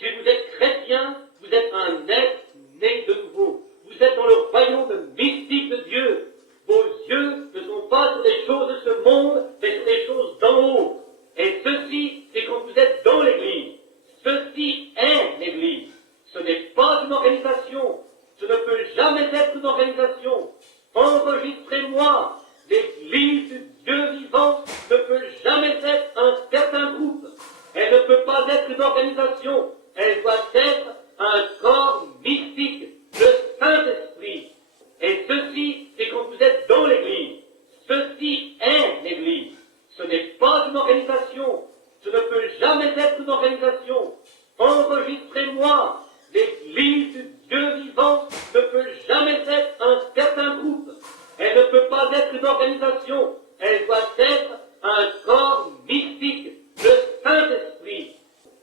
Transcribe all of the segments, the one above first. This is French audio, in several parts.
Si vous êtes chrétien, vous êtes un être né de nouveau. Vous êtes dans le royaume mystique de Dieu. Vos yeux ne sont pas sur les choses de ce monde, mais sur les choses d'en haut. Et ceci, c'est quand vous êtes dans l'Église. Ceci est l'Église. Ce n'est pas une organisation. Ce ne peut jamais être une organisation. Enregistrez-moi. L'Église du Dieu vivant ne peut jamais être un certain groupe. Elle ne peut pas être une organisation. Elle doit être un corps mystique, le Saint-Esprit. Et ceci, c'est quand vous êtes dans l'Église. Ceci est l'Église. Ce n'est pas une organisation. Ce ne peut jamais être une organisation. Enregistrez-moi. L'Église du Dieu vivant ne peut jamais être un certain groupe. Elle ne peut pas être une organisation. Elle doit être un corps mystique, le Saint-Esprit.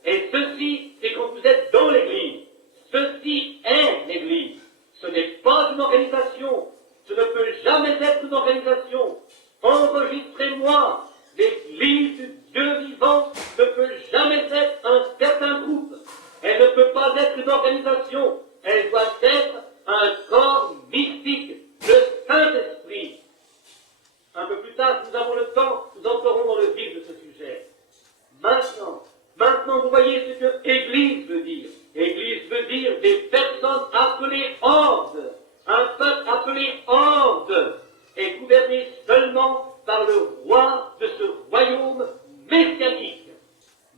Et ceci, c'est quand vous êtes dans l'Église. Ceci est l'Église. Ce n'est pas une organisation. Ce ne peut jamais être une organisation. Enregistrez-moi. L'Église du Dieu vivant ne peut jamais être un certain groupe. Elle ne peut pas être une organisation. Elle doit être un corps mystique, le Saint-Esprit. Un peu plus tard, si nous avons le temps, nous entrerons dans le vif de ce sujet. Maintenant, vous voyez ce que Église veut dire. Église veut dire des personnes appelées horde. Un peuple appelé horde est gouverné seulement par le roi de ce royaume messianique.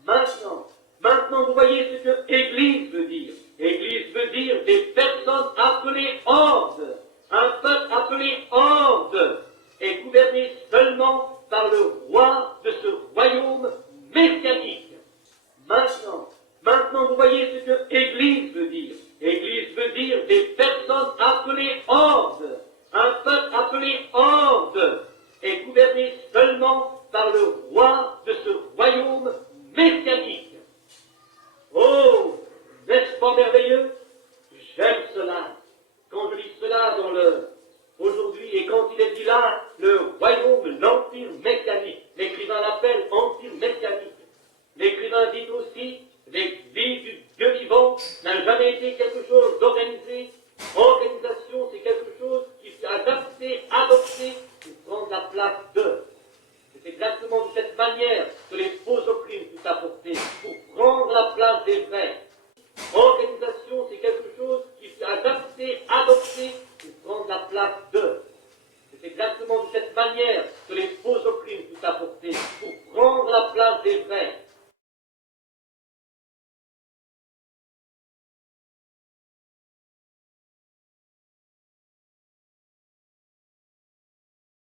Maintenant, vous voyez ce que Église veut dire. Église veut dire des personnes appelées horde. Un peuple appelé horde est gouverné seulement par le roi de ce royaume messianique. Maintenant, vous voyez ce que Église veut dire. Église veut dire des personnes appelées horde. Un peuple appelé horde est gouverné seulement par le roi de ce royaume messianique. Oh, n'est-ce pas merveilleux? J'aime cela. Quand je lis cela dans aujourd'hui, et quand il est dit là, le royaume, l'empire messianique, l'écrivain l'appelle empire messianique. L'écrivain dit aussi, l'Église du Dieu vivant n'a jamais été quelque chose d'organisé,